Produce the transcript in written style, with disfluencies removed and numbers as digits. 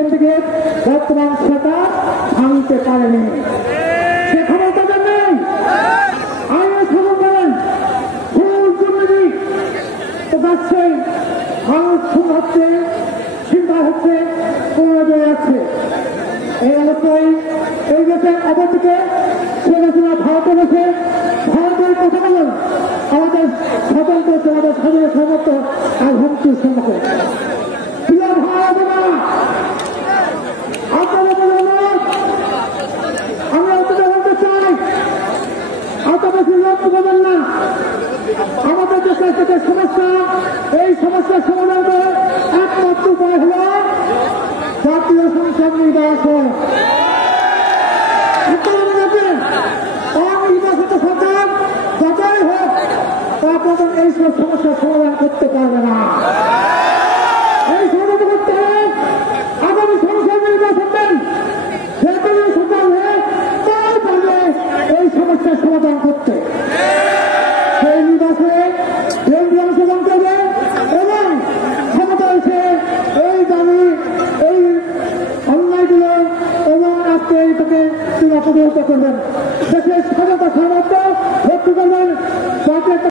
Syndicate বর্তমান সরকার ভাঙতে পারেনি, সে ক্ষমতা নেই। আইনের শাসন করেন, ভুল দুর্নীতি যাচ্ছে, মানুষ খুন হচ্ছে, চিন্তা হচ্ছে, কমে বেড়ে যাচ্ছে। এই অবস্থায় এই দেশের অবস্থিতে সেনা ভারতে বসে ভারতের কথা বলেন আমাদের স্বতন্ত্র আমাদের স্বাধীন সমর্থ আর হুমকির সম্মুখে। প্রিয় ভাই বোনেরা, আপনারা বলুন, আমরা অন্তত বলতে চাই, আওতাবাসী লক্ষ্য করবেন না। আমাদের দেশের থেকে সমস্যা, এই সমস্যার সমাধান করে একমাত্র উপায় হল জাতীয় সংসদ নির্বাচন। অনির্বাচিত সরকার যতই হোক তা পর্যন্ত এই সব সমস্যার সমাধান করতে পারবে না। এই সমাধান করতে হবে আগামী সংসদ নির্বাচন দেন, যে কোনো সরকার হয়ে তাই পারবে এই সমস্যার সমাধান করতে। সেই নির্বাচনে কেন্দ্রীয় অংশগ্রহণ করবে এবং ক্ষমতা এসে এই দাবি, এই অন্যায়গুলো এবং আজকে এইটাকে তিনি অপদস্থ করবেন, দেশের স্বাধীনতা সামর্থ্য রক্ষা করবেন।